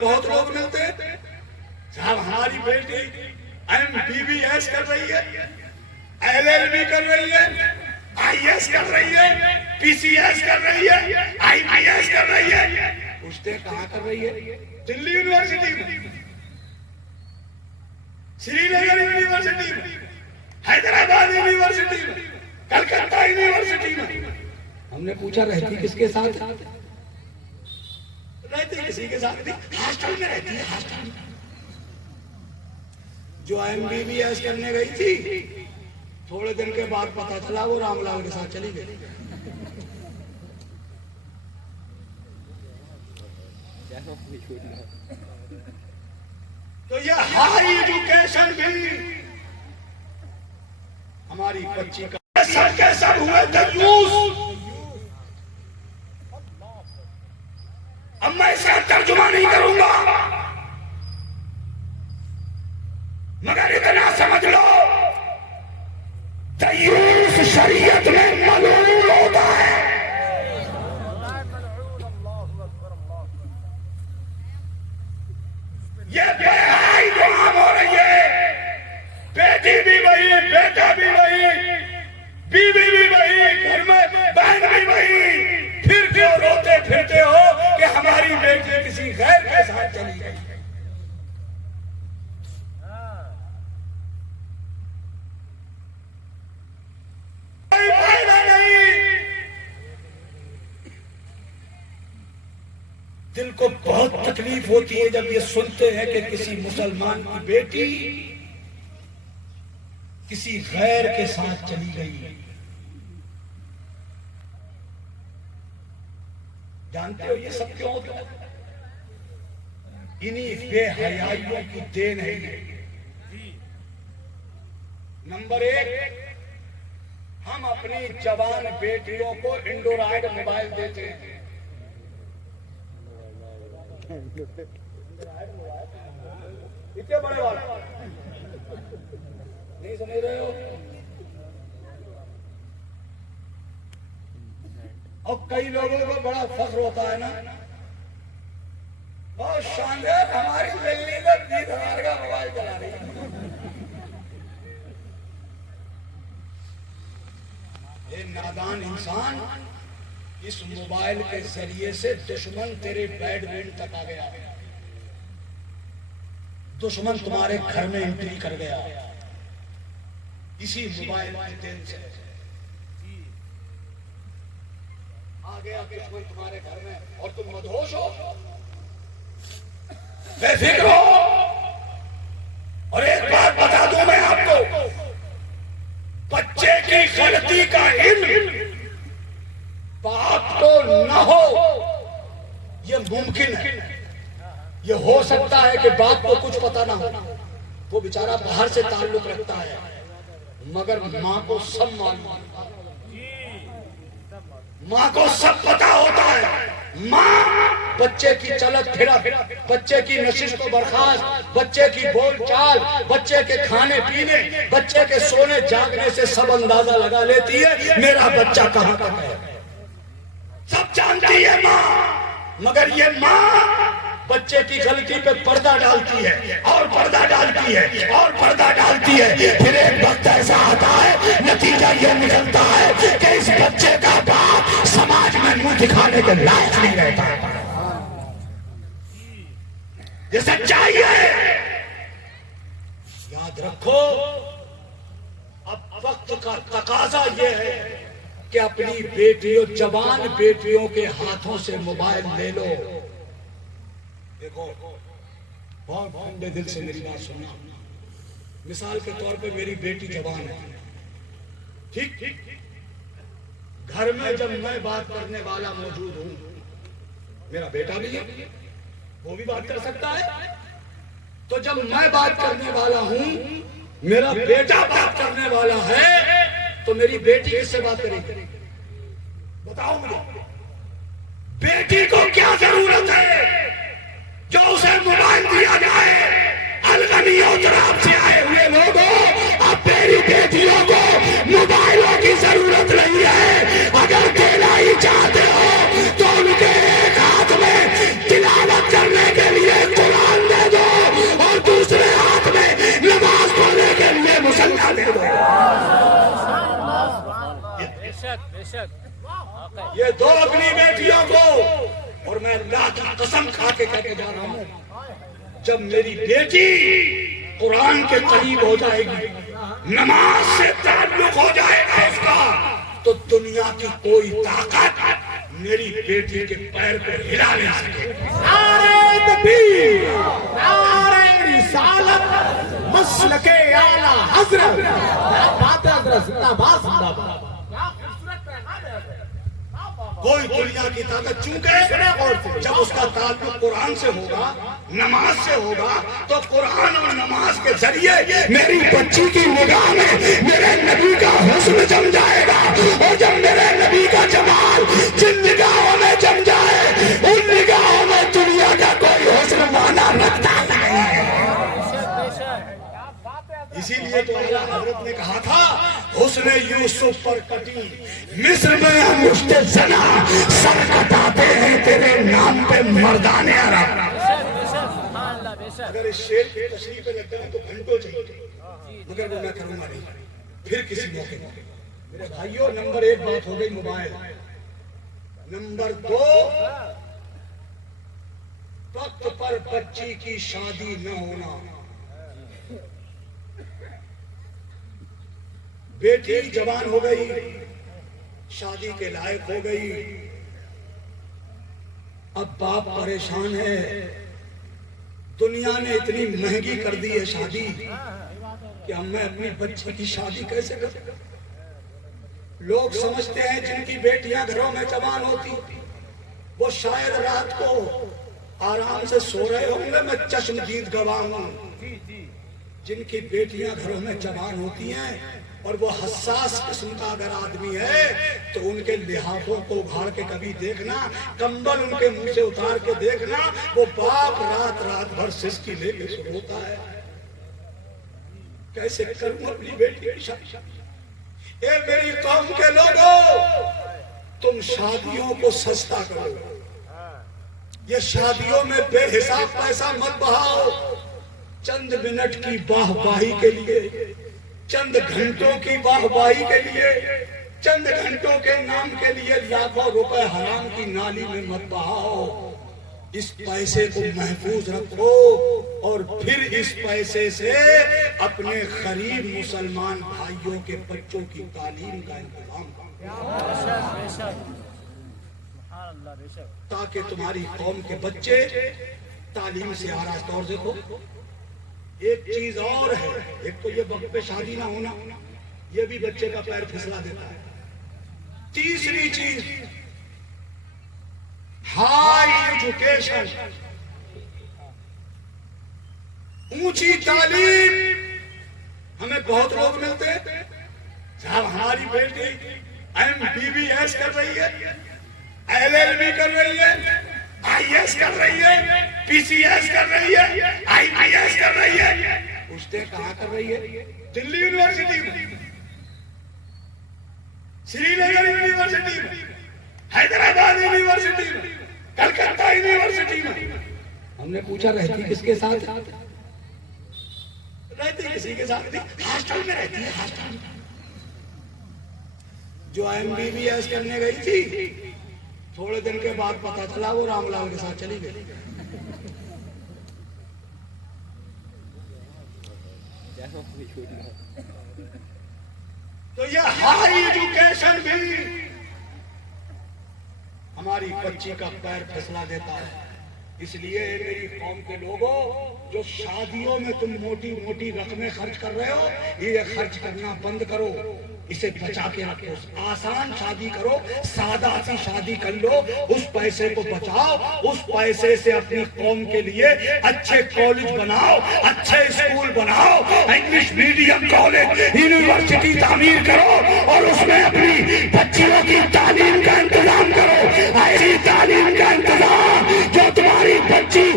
बहुत लोग मिलते हैं साहब, हमारी बेटी MBBS कर रही है, LLB कर रही है, IS कर रही है, PCS कर रही है, IPS कर रही है। पूछते कहाँ कर रही है? दिल्ली यूनिवर्सिटी में, श्रीनगर यूनिवर्सिटी में, हैदराबाद यूनिवर्सिटी में, कलकत्ता यूनिवर्सिटी में। हमने पूछा रहती किसके साथ? रहती किसी के साथ नहीं, हॉस्टल में रहती है, हॉस्टल में। जो MBBS करने गई थी, थोड़े दिन के बाद पता चला वो रामलाल के साथ चली गई। तो ये हाई एजुकेशन भी हमारी बच्ची का सब के सब हुए दयूस। अब मैं इसका तर्जुमा नहीं करूंगा, मगर इतना समझ लो, दयूस शरीयत में मलून होता है। ये बेहाई जो आम हो रही है, बेटी भी वही, बेटा भी वही, बीवी भी वही, घर में बहन भी वही, फिर क्यों रोते फिरते हो कि हमारी बेटी किसी गैर के साथ चली गई? कोई फायदा नहीं। दिल को बहुत तकलीफ होती है जब ये सुनते हैं कि किसी मुसलमान की बेटी किसी गैर के साथ चली गई। जानते हो ये सब क्यों होता है? इन्हीं बेहयाइयों की देन है। नंबर 1, हम अपनी जवान बेटियों को एंड्रॉइड मोबाइल देते हैं। इतने बड़े वाले नहीं समझ रहे हो? और कई लोगों को बड़ा फख्र होता है ना, बहुत शानदार, हमारी दिल्ली में 20,000 का मोबाइल चला रही है। ये नादान इंसान, इस मोबाइल के जरिए से दुश्मन तेरे बेडरूम तक आ गया, दुश्मन तुम्हारे घर में एंट्री कर गया इसी मोबाइल के देन से। आ गया दुश्मन तुम्हारे घर में और तुम मदहोश हो, बेफिक्र हो। और एक बात बता दूं मैं आपको, बच्चे की गलती का इल्म बाप को न हो यह मुमकिन है। यह हो सकता है कि बाप को कुछ पता ना हो, वो बेचारा बाहर से ताल्लुक रखता है, मगर माँ को सब मालूम, माँ को सब पता होता है। माँ बच्चे की चलत फिरत, बच्चे की नशिस्त बर्खास्त, बच्चे की बोलचाल, बच्चे के खाने पीने, बच्चे के सोने जागने से सब अंदाजा लगा लेती है मेरा बच्चा कहाँ तक है। सब जानती है माँ, मगर ये माँ बच्चे की गलती पे पर्दा डालती है और पर्दा डालती है और पर्दा डालती है। फिर एक वक्त ऐसा आता है, नतीजा ये निकलता है कि इस बच्चे का बाप समाज में मुंह दिखाने के लायक नहीं रहता। ये सच्चाई है, याद रखो। अब वक्त का तकाजा ये है कि अपनी बेटियों, जवान बेटियों के हाथों से मोबाइल ले लो। देखो, बहुत ठंडे दिल से मेरी बात सुनना। मिसाल के तौर पे मेरी बेटी जवान है, ठीक, घर में जब मैं बात करने वाला मौजूद हूं, मेरा बेटा भी है, वो भी बात कर सकता है। तो जब मैं बात करने वाला हूं, मेरा बेटा बात करने वाला है, तो मेरी बेटी किससे बात करेगी? बताओ मुझे, बेटी को क्या जरूरत है जो उसे मोबाइल दिया जाए? अलगनी और जनाब से आए हुए लोगों, अब मेरी बेटियों को मोबाइलों की जरूरत नहीं है। अगर देना ही चाहते हो तो उनके एक हाथ में तिलावत करने के लिए ये दो अपनी बेटियों को, और मैं अल्लाह की कसम खा के कहके जा रहा हूं, जब मेरी बेटी कुरान के करीब हो जाएगी, नमाज से ताल्लुक हो जाएगा उसका, तो दुनिया की कोई ताकत मेरी बेटी के पैर को हिला नहीं सकेगी। नारे तकबीर, नारे रिसालत, मसलके आला हजरत। क्या बात है हजरत, जिंदाबाद जिंदाबाद। कोई दुनिया की ताकत चूके जब उसका ताल्लुक कुरान से होगा, नमाज से होगा, तो कुरान और नमाज के जरिए मेरी बच्ची की निगाह में मेरे नबी का हुस्न जम जाएगा, और जब मेरे नबी का जमाल जिन निगाहों में जम जाए, उन निगाहों में दुनिया का कोई हुस्न माना रखता नहीं। इसीलिए तो अल्लाह हजरत ने कहा था, हुस्न यूसुफ पर कटी मिस्र में हम उसके जना सर कटाते हैं तेरे नाम पे मर्दाने अरब। अगर इस शेर की तशरीह पे लगता है तो घंटों चाहिए, मगर वो मैं करूंगा नहीं, फिर किसी मौके पर। मेरे भाइयों, नंबर 1 बात हो गई मोबाइल। नंबर 2, वक्त पर बच्ची की शादी न होना। बेटी जवान हो गई, शादी के लायक हो गई, अब बाप परेशान है, दुनिया ने इतनी महंगी कर दी है शादी कि अब मैं अपनी बच्ची की शादी कैसे करूं। लोग समझते हैं जिनकी बेटियां घरों में जवान होती, वो शायद रात को आराम से सो रहे होंगे, मैं चश्मदीद गवाह हूं। जिनकी बेटियां घरों में जवान होती हैं और वो हसास किस्म का अगर आदमी है, तो उनके लिहाफों को उघाड़ के कभी देखना, कंबल उनके मुंह से उतार के देखना, वो बाप रात भर सिसकी लेके सोता है। कैसे करूं अपनी बेटी की शादी। ए मेरी कौम के लोगों, तुम शादियों को सस्ता करो, ये शादियों में बेहिसाब पैसा मत बहाओ। चंद मिनट की वाहवाही के लिए, चंद घंटों की वाहवाही के लिए, चंद घंटों के नाम के लिए लाखों रुपए हराम की नाली में मत बहाओ। इस पैसे को महफूज रखो और फिर इस पैसे से अपने गरीब मुसलमान भाइयों के बच्चों की तालीम का इंतजाम करो, ताकि तुम्हारी कौम के बच्चे तालीम से आरास्ता। और देखो, एक चीज और है, एक तो ये वक्त पे शादी ना होना, ये भी बच्चे का पैर फिसला देता है। तीसरी चीज, हाई एजुकेशन, ऊंची तालीम। हमें बहुत लोग मिलते हैं, जहां हमारी बेटी MBBS कर रही है, LLB कर रही है, IAS कर रही है, PCS कर रही है, IPS कर रही है, पूछते कहां कर रही है? दिल्ली यूनिवर्सिटी में, श्रीनगर यूनिवर्सिटी में, हैदराबाद यूनिवर्सिटी में, कलकत्ता यूनिवर्सिटी में। हमने पूछा रहती किसके साथ? रहती किसी के साथ नहीं, हॉस्टल में रहती है, हॉस्टल में। जो MBBS करने गई थी, थोड़े दिन के बाद पता चला वो रामलाल के साथ चली गई। तो ये हाई एजुकेशन भी हमारी बच्ची का पैर फिसला देता है। इसलिए मेरी कौम के लोगों, जो शादियों में तुम मोटी मोटी रकमें खर्च कर रहे हो, ये खर्च करना बंद करो, इसे बचा के रखो। आसान शादी करो, सादा सी शादी कर लो, उस पैसे को बचाओ, उस पैसे से अपनी कौम के लिए अच्छे कॉलेज बनाओ, अच्छे स्कूल बनाओ, इंग्लिश मीडियम कॉलेज यूनिवर्सिटी तामीर करो और उसमें अपनी बच्चियों की तालीम का इंतजाम करो। ऐसी तालीम का इंतजाम जो तुम्हारी बच्ची